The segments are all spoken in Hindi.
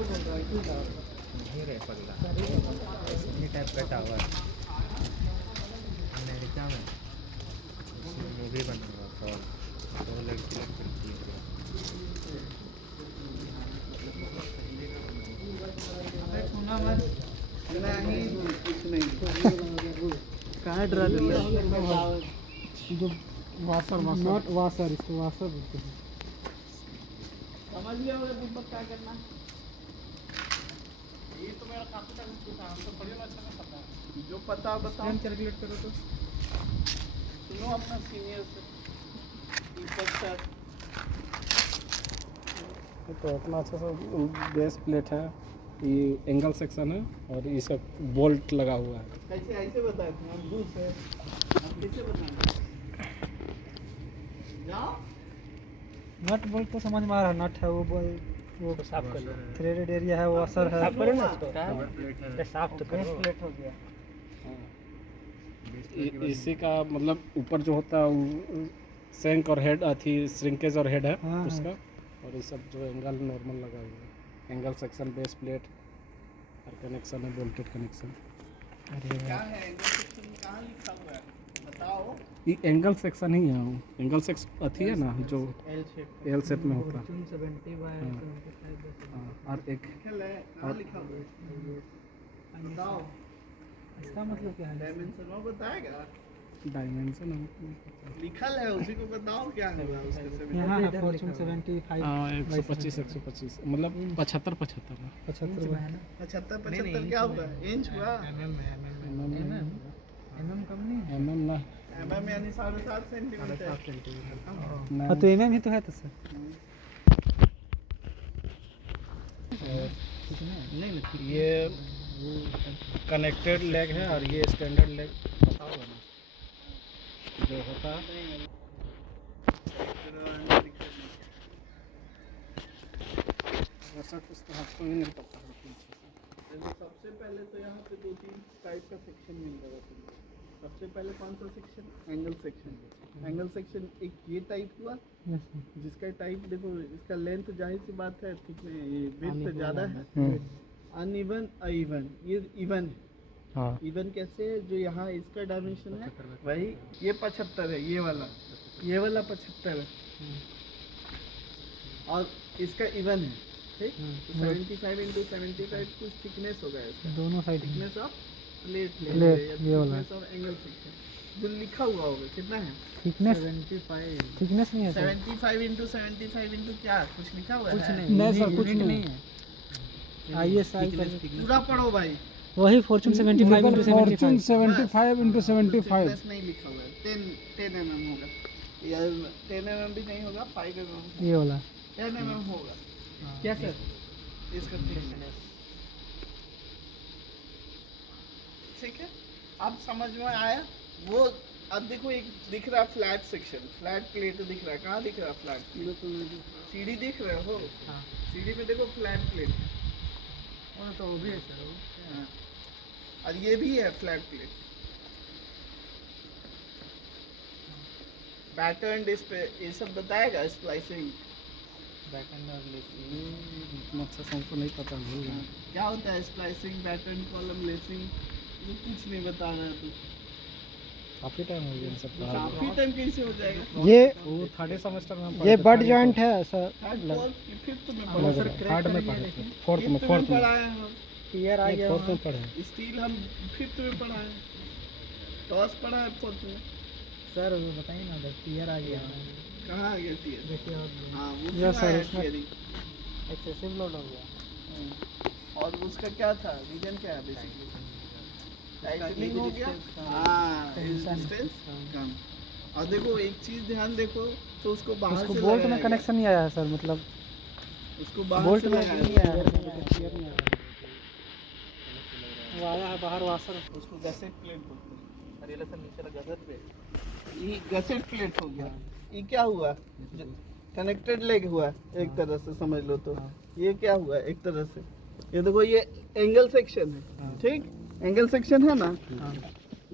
नहीं रे पगला, ये टाइप का टावर अमेरिका में मूवी बना हुआ था, दो लड़की लड़की कहाँ डरा देता है जो वासर नॉट वासर, इसको वासर बोलते हैं। समझ गया होगा दीपक क्या करना। ये तो मेरा काफी टाइम से था, हमको बढ़िया अच्छा से पता है। जो पता बताओ, कैलकुलेट करो तो सुनो अपना सीनियर से दीपक सर। तो इतना अच्छा सा बेस प्लेट है, ये एंगल सेक्शन है और ये सब बोल्ट लगा हुआ है। कैसे ऐसे बताए थे हम दूर से, हम कैसे बताएं? जाओ नट बोल्ट तो समझ में आ रहा है, नट है वो वो साफ कर लो, थ्रेडेड एरिया है वो असर है, साफ करो ना इसको, साफ तो करो। प्लेट हो गया इसी का मतलब ऊपर जो होता है सेंक और हेड अथी श्रिंकेज और हेड है उसका, और ये सब जो एंगल नॉर्मल लगा हुआ है, एंगल सेक्शन बेस प्लेट और कनेक्शन है बोल्टेड कनेक्शन। क्या है एंगल सेक्शन कहाँ लिखा हुआ है बताओ। ये एंगल सेक्शन ही है, एंगल सेक्शन अथी है ना जो एल शेप में होता है। 70/75 और एक कहाँ लिखा हुआ है बताओ। इसका मतलब क्या है? डायमेंशन वो बताएगा, डायमेंशन लिखल है उसी को बताओ क्या है उसके। यहाँ है फॉर्च्यून 75 125 125 मतलब 75 75 क्या हुआ इंच हुआ एमएम कम नहीं है, एमएम ना एमएम यानी 7.5 सेंटीमीटर। हाँ तो एमएम ही तो है तो सर। ये कनेक्टेड लेग है और ये स्टैंडर्ड लेग पता होगा ना जो होता है। वैसा कुछ तो आपको ही नहीं पता है। सबसे पहले तो यहाँ पे 2-3 टाइप का सेक्शन मिल जाएगा तुमको। सबसे पहले कौन सा section? Angle section. Angle section एक ये टाइप हुआ जिसका टाइप देखो, इसका लेंथ जाहिर सी बात है ठीक है, ये विड्थ ज़्यादा है, अनइवन अइवन, ये इवन है। हाँ इवन कैसे है? जो यहाँ इसका डायमेंशन है वही ये 75 है, ये वाला 75 है और इसका इवन है ठीक। तो 75 × 75 कुछ थिकनेस होगा इसका, दोनों साइड थिकनेस ऑफ प्लेट ये वाला थिकनेस ऑफ एंगल सेक्शन जो लिखा हुआ होगा कितना है थिकनेस 75 थिकनेस नहीं है सर। 75 × 75 × क्या कुछ लिखा हुआ है? नहीं सर कुछ नहीं है। आईएसआई पूरा पढ़ो भाई, वही फॉर्च्यून 75 × 75 × 75 नहीं लिखा हुआ है। 10 mm होगा या 10 mm भी नहीं होगा, 5 mm ये वाला 10 mm होगा क्या सर इसका थिकनेस। ठीक है अब समझ में आया वो। अब देखो एक दिख रहा है फ्लैट सेक्शन, फ्लैट प्लेट दिख रहा है, कहाँ दिख रहा है फ्लैट प्लेट? सीढ़ी दिख रहे हो? हाँ सीढ़ी में देखो फ्लैट प्लेट तो वो भी है सर। हाँ और ये भी है फ्लैट प्लेट। पैटर्न डिस्प्ले ये सब बताएगा, स्प्लाइसिंग पैटर्न और लेसिंग अच्छा सबको नहीं पता भूल गया क्या होता है। स्प्लाइसिंग पैटर्न कॉलम लेसिंग ये कुछ नहीं बता रहा है तू। काफी टाइम हो गया सब। काफी टाइम कैसे हो जाएगा? ये वो थर्ड सेमेस्टर में ये बड जॉइंट है सर, फिफ्थ में थर्ड में पढ़े, फोर्थ में पढ़ाए हम, ईयर आ गया, फोर्थ में पढ़े। स्टील हम फिफ्थ में पढ़ाए, टॉस पढ़ा है फोर्थ में। सर वो बताइए ना ईयर आ गया, कहाँ आ गया टीयर? देखिए हाँ वो यस सर इसमें एक्सेसिव लोड हो गया। और उसका क्या था रीजन, क्या है बेसिकली? टाइटनिंग हो गया, हाँ रेजिस्टेंस कम। और देखो एक चीज ध्यान देखो तो उसको बाहर से बोल्ट में कनेक्शन नहीं आया है सर, मतलब उसको बाहर बोल्ट से में लगाया नहीं आया है, वो आया है बाहर वासर, उसको गसेट प्लेट बोलते हैं। अरे सर नीचे लगा गसेट प्लेट, ये गसेट प्लेट हो गया। ये क्या हुआ? कनेक्टेड लेग हुआ एक तरह से समझ लो तो। ये क्या हुआ एक तरह से? ये देखो ये एंगल सेक्शन है ठीक, एंगल सेक्शन है ना,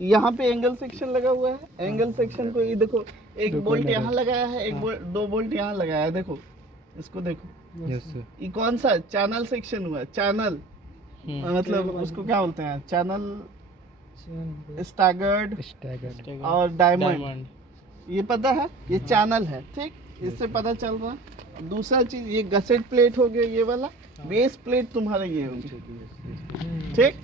यहाँ पे एंगल सेक्शन लगा हुआ है। एंगल सेक्शन को ये देखो एक बोल्ट यहाँ लगाया है, एक बोल्ट 2 बोल्ट यहाँ लगाया है, देखो इसको देखो यस सर ये कौन सा चैनल सेक्शन हुआ? चैनल मतलब उसको क्या बोलते हैं? चैनल, स्टैगर्ड और डायमंड, ये पता है? ये चैनल है, ठीक, इससे पता चल रहा है। दूसरा चीज ये गसेट प्लेट हो गया, ये वाला बेस प्लेट तुम्हारा ये होगी, ठीक।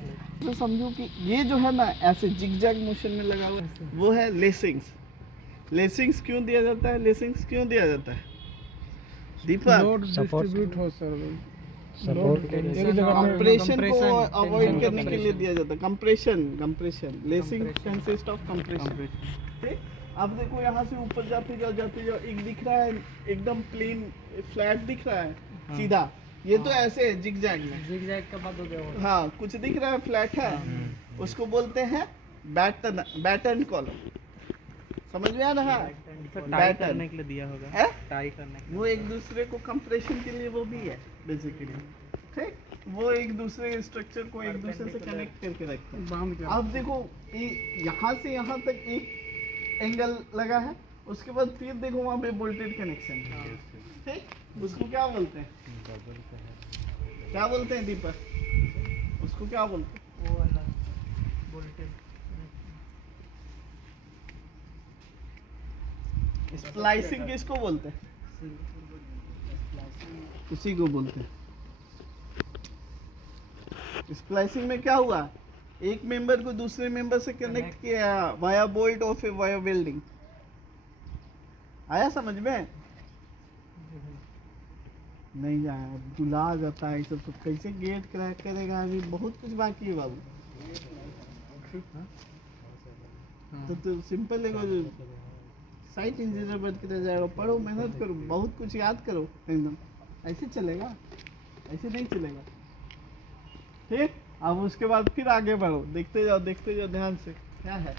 तो समझो कि ये जो है ना ऐसे जिगजैग मोशन में लगा हुआ है, वो है लेसिंग्स। लेसिंग्स क्यों दिया जाता है? लेसिंग्स क्यों दिया जाता है दीपक? लोड डिस्ट्रीब्यूट हो सर, सपोर्ट एक जगह पे कंप्रेशन को अवॉइड करने के लिए दिया जाता है। Compression lacing consist of compression, ठीक। अब देखो यहाँ से ऊपर जाते जाओ एक दिख रहा है एकदम प्लेन फ्लैट दिख रहा है, सीधा, ये तो ऐसे है जिगजैग में, जिगजैग का बाद हो गया। हाँ कुछ दिख रहा है फ्लैट है, उसको बोलते हैं बैटन कॉलम। समझ में आ रहा है? टाई करने के लिए दिया होगा, है? टाई करने के वो एक दूसरे को कंप्रेशन के लिए वो भी है बेसिकली, ठीक। वो एक दूसरे स्ट्रक्चर को एक दूसरे से कनेक्ट करके रखते हैं। अब देखो यहाँ से यहाँ तक एक एंगल लगा है, उसके बाद फिर देखो वहाँ पे बोल्टेड कनेक्शन है, ठीक। उसको क्या बोलते हैं? क्या बोलते हैं दीपक? उसको क्या बोलते हैं? वो वाला बोल्टेड स्प्लाइसिंग किसको बोलते हैं? उसी को बोलते हैं। स्प्लाइसिंग में क्या हुआ? एक मेंबर को दूसरे मेंबर से कनेक्ट किया वाया बोल्ट और फिर वाया वेल्डिंग। आया समझ में? नहीं आया, बुला जाता है सब। कैसे गेट क्रैक करेगा? अभी बहुत कुछ बाकी है बाबू। तो सिंपल है, साइट इंजीनियर बन के रह जाएगा। पढ़ो, मेहनत करो, बहुत कुछ याद करो, एकदम ऐसे चलेगा? ऐसे नहीं चलेगा, ठीक। अब उसके बाद फिर आगे बढ़ो, देखते जाओ ध्यान से। क्या है?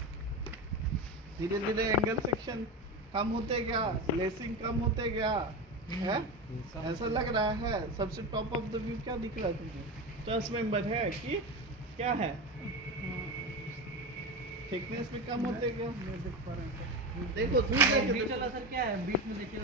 धीरे धीरे एंगल सेक्शन कम होते गया, लेसिंग कम होते गया, है? ऐसा लग रहा है। सबसे टॉप ऑफ द व्यू क्या दिख रहा है तुम्हें? ट्रस मेंबर है कि क्या है? थिकनेस में कम होते गया। देखो बीच वाला सर क्या है? बीच में देखिए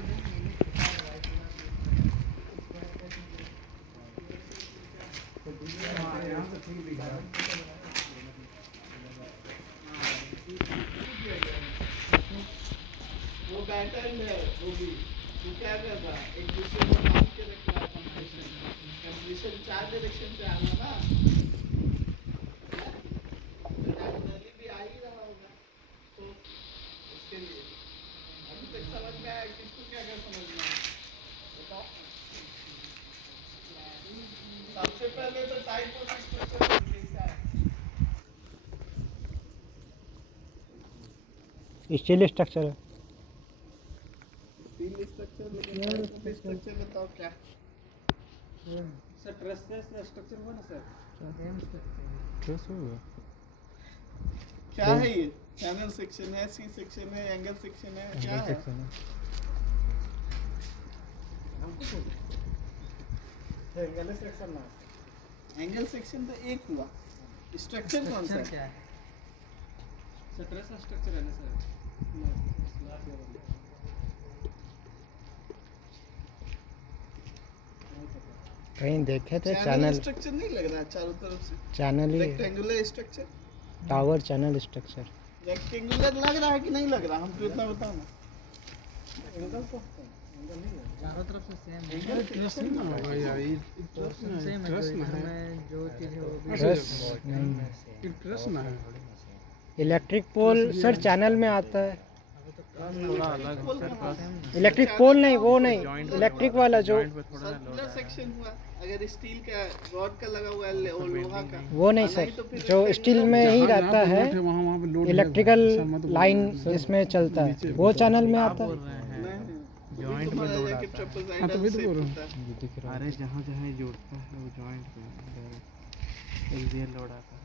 वो पैटर्न है, वो भी वो क्या कर रहा है? एक दूसरे को बांध के रख रहा है। कंप्रेशन 4 डायरेक्शन से आना ना, डायरेक्टली भी आ ही रहा होगा, तो उसके लिए अभी तक समझ में आया? किसको क्या क्या समझ में आया बताओ? सबसे पहले तो टाइप ऑफ स्ट्रक्चर कैसा है? स्टील स्ट्रक्चर है। स्टील स्ट्रक्चर, स्ट्रक्चर बताओ क्या? सर ट्रस स्ट्रक्चर हुआ ना सर? ट्रस होगा। क्या है ये? चैनल सेक्शन है, सी सेक्शन है, एंगल सेक्शन है, क्या है? एंगल सेक्शन ना, एंगल सेक्शन तो एक हुआ, स्ट्रक्चर कौन सा है? क्या है सर? ट्रस स्ट्रक्चर है ना सर? कहीं देखे थे चैनल चैनल? स्ट्रक्चर नहीं लग रहा चारों तरफ से? चैनल ही rectangular structure, tower channel structure. Rectangular लग रहा है कि नहीं लग रहा? हमको इतना बताओ ना। एंगल तो चारों तरफ से सेम एंगल ट्रस नहीं ना होगा यार, ये सेम है। ट्रस ना है, जो चीज है वो भी ट्रस नहीं, ट्रस ना है। इलेक्ट्रिक पोल सर चैनल में आता है। थोड़ा अलग इलेक्ट्रिक पोल नहीं, वो नहीं, इलेक्ट्रिक वाला जो सर्कुलर सेक्शन हुआ। अगर स्टील का रॉड का लगा हुआ है और लोहा का, वो नहीं सर, जो स्टील में ही रहता है, इलेक्ट्रिकल लाइन जिसमें चलता है, वो चैनल में आता है। जॉइंट में लोड आता है। अरे जहाँ जहाँ जोड़ता है वो जॉइंट में एक्सियल लोड आता है।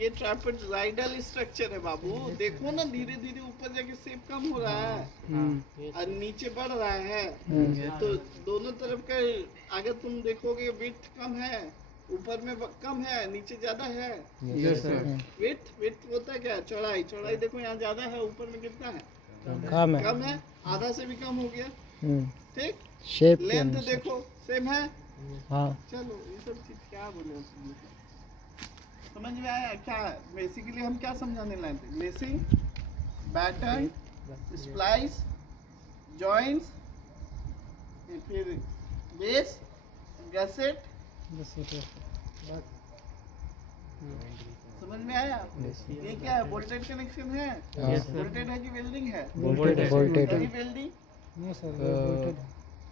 ये ट्रापेजॉइडल स्ट्रक्चर है बाबू। देखो ना, धीरे धीरे ऊपर जाके शेप कम हो रहा है और नीचे बढ़ रहा है। तो दोनों तरफ का अगर तुम देखोगे विड्थ कम है, ऊपर में कम है, नीचे ज्यादा है। विड्थ होता है क्या? चौड़ाई देखो यहाँ ज्यादा है, ऊपर में कितना है? कम है, कम है, आधा से भी कम हो गया, ठीक। शेप लेंथ देखो सेम है। हाँ चलो ये सब चीज क्या बोले उसमें? समझ में आया क्या? बेसिकली हम क्या समझाने लाए थे? लेसिंग, बैटन, स्प्लाइस, जॉइंट्स, फिर बेस, गसेट। समझ में आया? ये क्या है? बोल्टेड कनेक्शन है? बोल्टेड है कि वेल्डिंग है? बोल्टेड वेल्डिंग नहीं सर,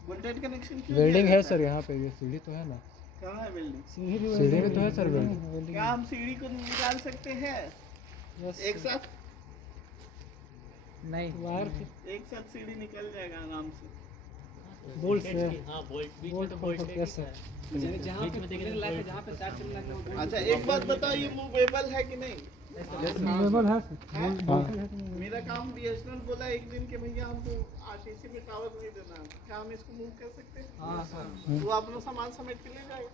बोल्टेड कनेक्शन वेल्डिंग है सर यहाँ पे, ये सीढ़ी तो है ना, कहाँ है वेल्डिंग? सीढ़ी में तो है सर वेल्डिंग। क्या हम सीढ़ी को निकाल सकते हैं एक साथ? नहीं एक साथ सीढ़ी निकल जाएगा आराम से। बोल्ट से, हाँ बोल्ट कैसे? अच्छा एक बात बताओ, ये मूवेबल है कि नहीं? मूवेबल है मेरा काम बीएसएनएल बोला एक दिन के भैया हमको आरटीसी में टावर नहीं देना, क्या हम इसको मूव कर सकते हैं? हाँ सर। वो अपना सामान समेट के ले जाएगा।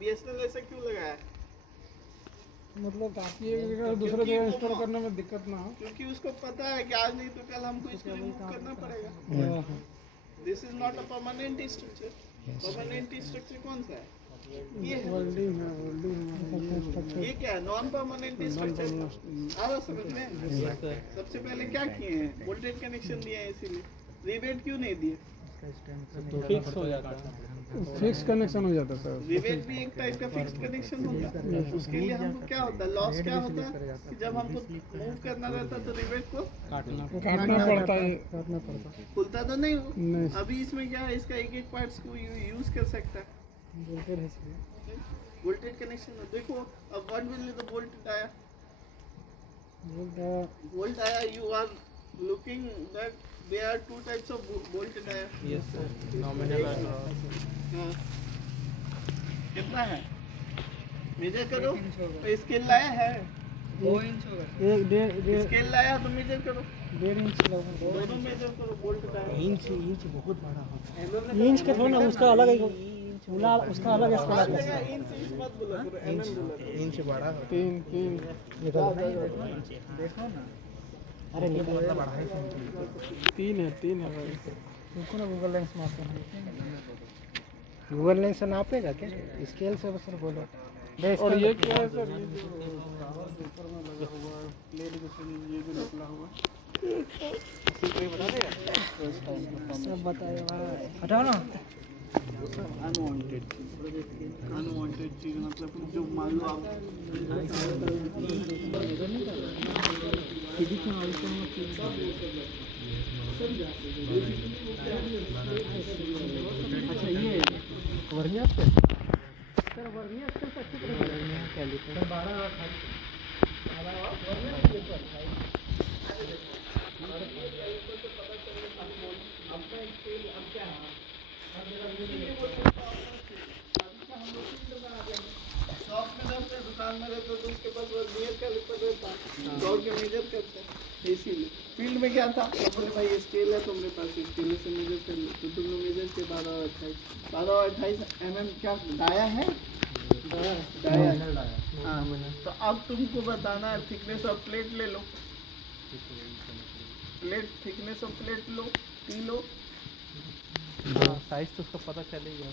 बीएसएनएल ऐसा क्यों लगाया? मतलब ताकि दूसरे जगह इंस्टॉल करने में दिक्कत ना हो, क्योंकि उसको पता है कि आज नहीं तो कल हमको इसको रिमूव करना पड़ेगा। This is not a permanent structure. Permanent structure कौन सा है? ये है। ये क्या है? Non permanent structure. आ रहा समझ में? सबसे पहले क्या किए हैं? वोल्टेज कनेक्शन दिए हैं, इसीलिए रिवेट क्यों नहीं दिए? तो फिक्स हो जाता है, फिक्स कनेक्शन हो जाता सर। रिवेट भी एक टाइप का फिक्स कनेक्शन होगा। उसके लिए हमको क्या होता है? लॉस क्या होता है कि जब हमको मूव करना रहता है तो रिवेट को काटना पड़ता है, खुलता तो नहीं हो। अभी इसमें क्या है? इसका एक एक पार्ट्स को यूज कर सकता है। वोल्टेज कनेक्शन देखो। अब व्हाट विल द वोल्ट आया? वोल्ट आया। You are looking that there are two types of bolt dia। Yes sir, nominal और कितना है? मेजर करो। तो स्केल लाया है? 2 इंच होगा, एक डेढ़ स्केल लाया तो मेजर करो। 1.5 इंच लगभग। दोनों मेजर करो। बोल्ट डाया इंच बहुत बड़ा होगा। इंच का थोड़ा ना, उसका अलग है, उसका अलग है। इंच मत बोलो, एमएम बोलो। इंच बड़ा है। 3 देखो ना। अरे निकल बड़ा है। 3 है भाई। देखो ना गूगल लेंस मापते हैं। गूगल लेंस से नापेगा क्या? स्केल से बस बोलो। और ये क्या है सर? ये जो ऊपर में लगा हुआ है प्लेट जैसे ये जो निकला हुआ कोई बता देगा? सब बताइए भाई। हटाओ ना। अनवांटेड चीज मतलब जो मान लो आप अच्छा ये वर्नियर पे सर, वर्नियर से अच्छी तरह कैलिपर 12 और 28 दुकान में रहता तो उसके पास वर्नियर कैलिपर रहता, दौड़ के मेजर करते हैं। इसीलिए फील्ड में क्या था? बोले भाई स्केल है तुमरे पास, स्केल से मेजर कर लो। तो तुमने मेजर के 12 और 28 mm क्या डाया है? डाया। हाँ, तो अब तुमको बताना है थिकनेस ऑफ प्लेट ले लो। प्लेट थिकनेस ऑफ प्लेट लो, टी लो। साइज तो उसका पता चलेगा।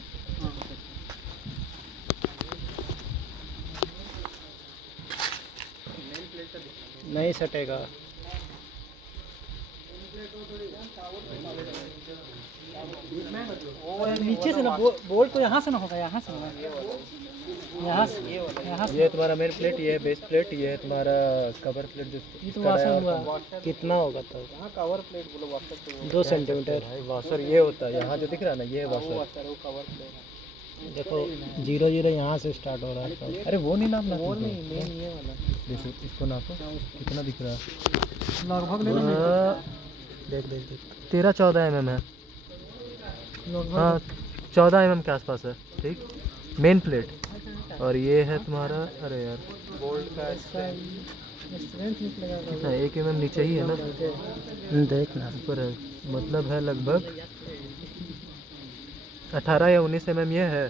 नहीं सटेगा। नीचे से ना बोल्ट तो यहाँ से ना होगा, यहाँ से ना, यहाँ से। ये तुम्हारा मेन प्लेट, ये है बेस प्लेट, ये है तुम्हारा कवर प्लेट जो ये तो वाशर हुआ कितना होगा तब? हाँ कवर प्लेट बोलो, वाशर 2 सेंटीमीटर। भाई वाशर ये होता है, यहाँ जो दिख रहा है ना ये है वाशर। वो कवर प्लेट देखो 0 यहाँ से स्टार्ट हो रहा है। अरे वो नहीं नापना, वो नहीं, मेन ये वाला। देखो इसको नापो कितना दिख रहा है। लगभग देख 13-14 mm है। हाँ 14 mm के आसपास है, ठीक मेन प्लेट। और ये है तुम्हारा, अरे यार बोल्ट का कितना 1 mm नीचे ही है ना, देखना ऊपर है, मतलब है लगभग 18 या 19 mm ये है,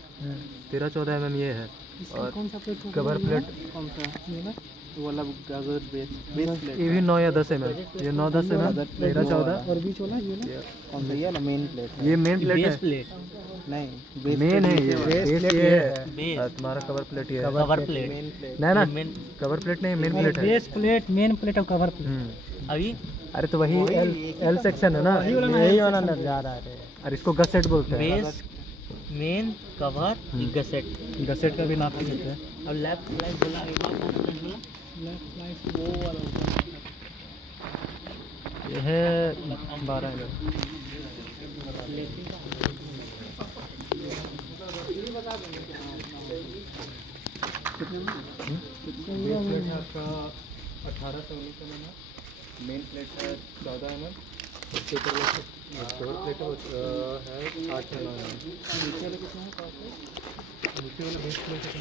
13-14 mm ये है। और कौन सा प्लेट? कवर प्लेट कौन सा? वाला गाजर बेस प्लेट ये भी 9 या 10 mm, ये 9-10 mm, मेरा 14। और बीच वाला ये ना कौन सा ये ना मेन प्लेट ये मेन प्लेट है, नहीं मेन है ये, बेस बेस प्लेट ये ये है और तुम्हारा कवर प्लेट ये है। कवर प्लेट मेन प्लेट नहीं ना, कवर प्लेट नहीं, मेन प्लेट है। प्लेट मेन प्लेट और कवर अभी अरे तो वही एल सेक्शन है ना, यही वाला नजर आ रहा है। और इसको गसेट बोलते हैं। Base main cover gusset gusset का भी नाप लेते हैं। और लेफ्ट फ्लैश बोला लेफ्ट फ्लैश वो वाला ये है 12 mm। बेस प्लेट है आपका 18 से 19 mm, मेन प्लेट है 14 mm, कवर प्लेट है 8 से 9 mm। नीचे वाला बेस प्लेट है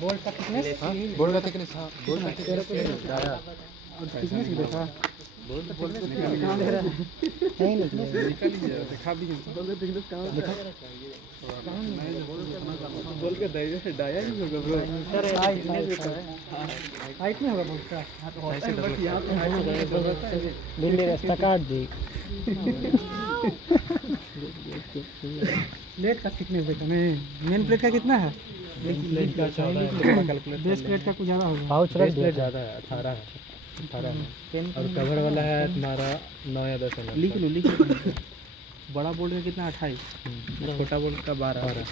बोल्ट का थिकनेस बोर्ड का थिकनेस, हाँ बोर्ड का थिकनेस बताया। थिकनेस भी देखा बोर्ड का थिकनेस नहीं निकाल लीजिए, दिखा भी बोर्ड का थिकनेस कहाँ लिखा बोल के डाया ही होगा ब्रो। सर हाइट में होगा बोल्ट का ऐसे डबल यहाँ पे दिल्ली रास्ता काट दे प्लेट का थिकनेस देखा नहीं, मेन प्लेट का कितना है? प्लेट का 14 है, कैलकुलेट बेस प्लेट का कुछ ज़्यादा होगा। पाउच बेस प्लेट ज़्यादा है, 18 है, 18 है। और कवर वाला है तुम्हारा 9 या 10 mm। लिख लो बड़ा बोल्ट का कितना? 28। छोटा बोल्ट का 12।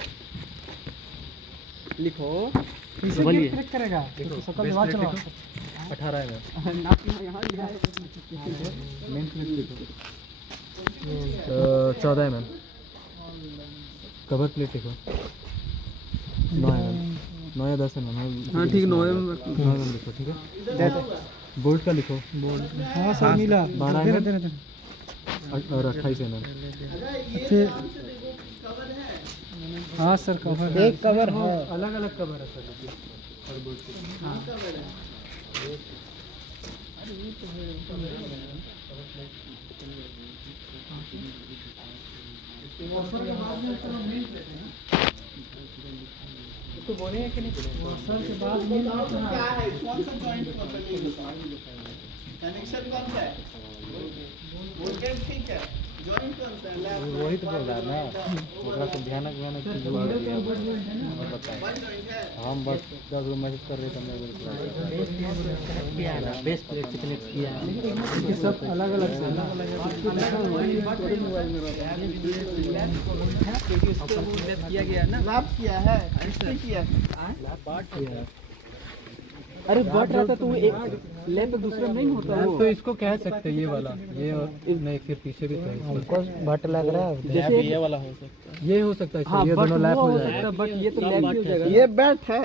लिखो बोलिए करेगा 18 है। मेन प्लेट लिखो 14 mm, कवर प्लेट लिखो 9 mm, 9 या 10 mm। हाँ ठीक 9 mm लिखो, ठीक है। बोल्ट का लिखो, बोल्ट हाँ सर मिला 12 mm और 28 mm। हाँ सर कवर एक कवर है, अलग अलग कवर है सर और बोल्ट के। तो बोले कि नहीं सर के बाद क्या है, कौन सा जॉइंट कनेक्शन कौन सा है? वोल्टेज ठीक है, जॉइंट कौन सा है? वही तो बोल रहा है ना, थोड़ा सा ध्यान और बताए। हम बस 10 गो मैसेज कर रहे थे, बेस प्लेट कितने किया ये सब अलग अलग से ना। किया गया ना लैप किया है, किसने किया? अरे बढ़ रहा था तो वो एक लेप दूसरे में नहीं होता वो तो इसको कह सकते हैं ये वाला, ये और नहीं फिर पीछे भी था। हमको बट लग रहा है जैसे ये वाला हो सकता है। ये हो सकता है, हाँ ये बट दोनों लैप वो हो हो जाएगा। सकता है, बट ये तो लैप ही हो जाएगा। ये बैट है,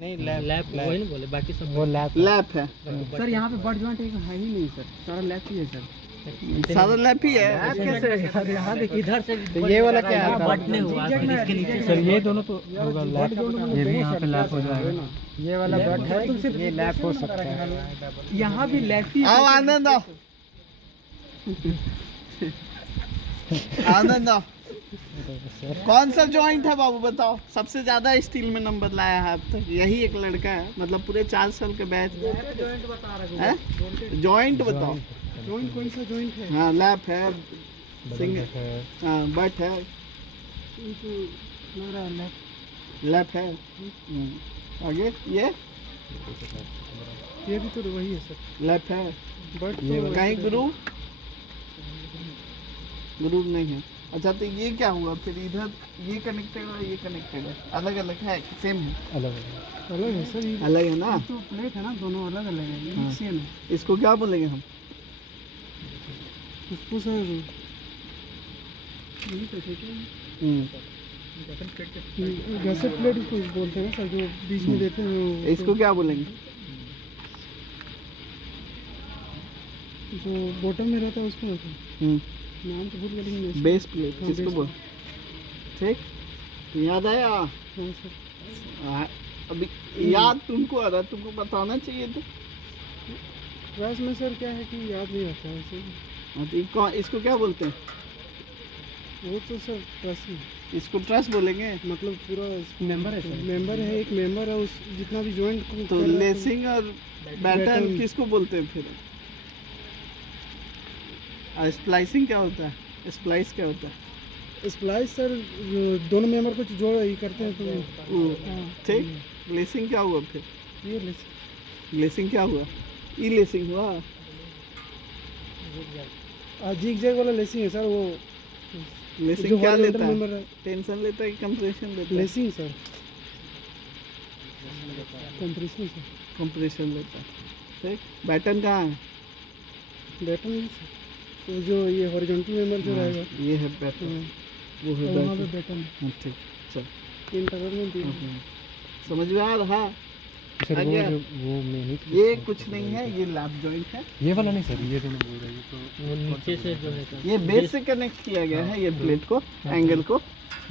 नहीं लैप वही नहीं बोले, बाकी सब वो लैप है। सर यहाँ पे बट जॉइंट एक है ही नहीं सर, सारा लैप ही है सर। सारा लैप ही है। यहाँ देखिए इधर से तो ये वाला क्या है? बट नहीं हुआ इसके नीचे सर ये दोनों तो होगा लैप, ये भी यहाँ पे लैप हो जाएगा। ये वाला बट है, ये लैप हो सकता है। यहाँ भी लैप ही आओ आनंद आओ, आनंद आओ। कौन सा जॉइंट है बाबू बताओ? सबसे ज्यादा स्टील में नंबर लाया है अब तक यही एक लड़का है, मतलब पूरे 4 साल के बैच। जॉइंट बता रहा है जॉइंट बताओ। जॉइंट कौन सा जॉइंट है? हाँ लैप है, सिंगल, हाँ बट है, लैप है। आगे ये भी तो वही है सर, लैप है, बट कहीं ग्रुप नहीं है। अच्छा तो ये क्या हुआ फिर? इधर ये कनेक्टेड है, ये कनेक्टेड है, अलग अलग है कि सेम है? अलग अलग है सर, ये अलग है ना। तो प्लेट है ना, दोनों अलग अलग है, ये सेम है। इसको क्या बोलेंगे हम? उसको सर गैसेट प्लेट इसको बोलते हैं सर, जो बीच में देते हैं इसको क्या बोलेंगे? जो बॉटम में रहता है उसको नाम तो भूल गया। बेस प्लेट किसको बोल? ठीक याद आया? अभी याद तुमको आ रहा, तुमको बताना चाहिए था। क्लास में सर क्या है कि याद नहीं आता है सर। इसको क्या बोलते हैं? वो तो सर इसको ट्रस बोलेंगे। मतलब पूरा मेंबर है सर। मेंबर है, एक मेंबर है, उस जितना भी जॉइंट तो लेसिंग और बैटन किसको बोलते हैं फिर? और स्प्लाइसिंग क्या होता है? स्प्लाइस क्या होता है? स्प्लाइस सर दोनों मेंबर को जोड़ ये करते हैं तो ठीक। लेसिंग क्या हुआ फिर? ये लेसिंग क्या हुआ? ई लेसिंग हुआ। जिग जैग वाला लेसिंग है सर। वो लेसिंग क्या लेता मेंबर है? है टेंशन लेता है कि कंप्रेशन लेता है? Lacing sir, compression sir. Compression लेता है। ठीक। बैटन कहाँ है? बैटन तो जो ये हॉरिजॉन्टल मेंबर जो रहेगा ये है बैटन, वो है वहाँ पे बैटन। बैटन ठीक। चल इंटरनल समझ में आ रहा? सर आ गया? वो मेन ये कुछ नहीं है, ये लैप जॉइंट है। ये वाला नहीं सर, ये दोनों बोल रहे हैं तो वो नीचे से जो है ये बेस से कनेक्ट किया गया है, ये प्लेट को, एंगल को।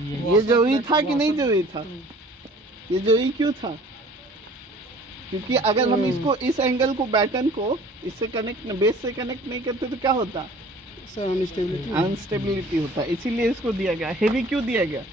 ये जोई था कि नहीं जोई था? ये जोई क्यों था? क्योंकि अगर हम इसको इस एंगल को बैटन को इससे कनेक्ट बेस से कनेक्ट नहीं करते तो क्या होता? सर अनस्टेबिलिटी अनस्टेबिलिटी होता है। इसीलिए इसको दिया गया। हेवी क्यों दिया गया?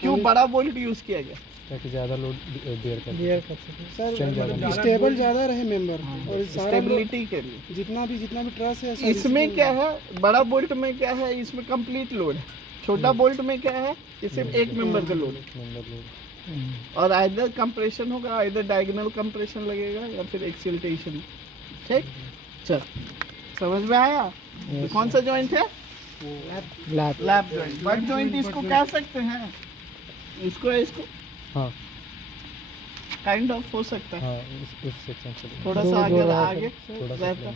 क्यों बड़ा बोल्ट यूज किया गया? ताकि ज़्यादा लोड बेयर कर बियर कर सके Strength सर, ज़्यादा स्टेबल ज़्यादा रहे मेंबर और सारा स्टेबिलिटी के लिए। जितना भी ट्रस है सर, इसमें क्या है? बड़ा बोल्ट में क्या है? इसमें कंप्लीट लोड है। छोटा बोल्ट में क्या है? ये सिर्फ एक मेंबर का लोड है। Member load. और आइदर कंप्रेशन होगा, आइदर डायगोनल कंप्रेशन लगेगा या फिर एक्सियल टेंशन। ठीक। चल समझ में आया? तो कौन सा जॉइंट है? Lap lap joint. Butt joint इसको कह सकते हैं, इसको हाँ काइंड ऑफ हो सकता है। हाँ इस सेक्शन से थोड़ा सा आगे थोड़ा सा रहता।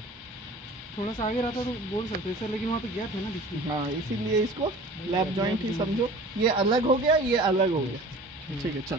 थोड़ा सा आगे रहता तो बोल सकते हैं सर, लेकिन वहाँ पे गैप है ना बीच में। हाँ, इसीलिए इसको लैप जॉइंट ही समझो। ये अलग हो गया, ये अलग हो गया। ठीक है चल।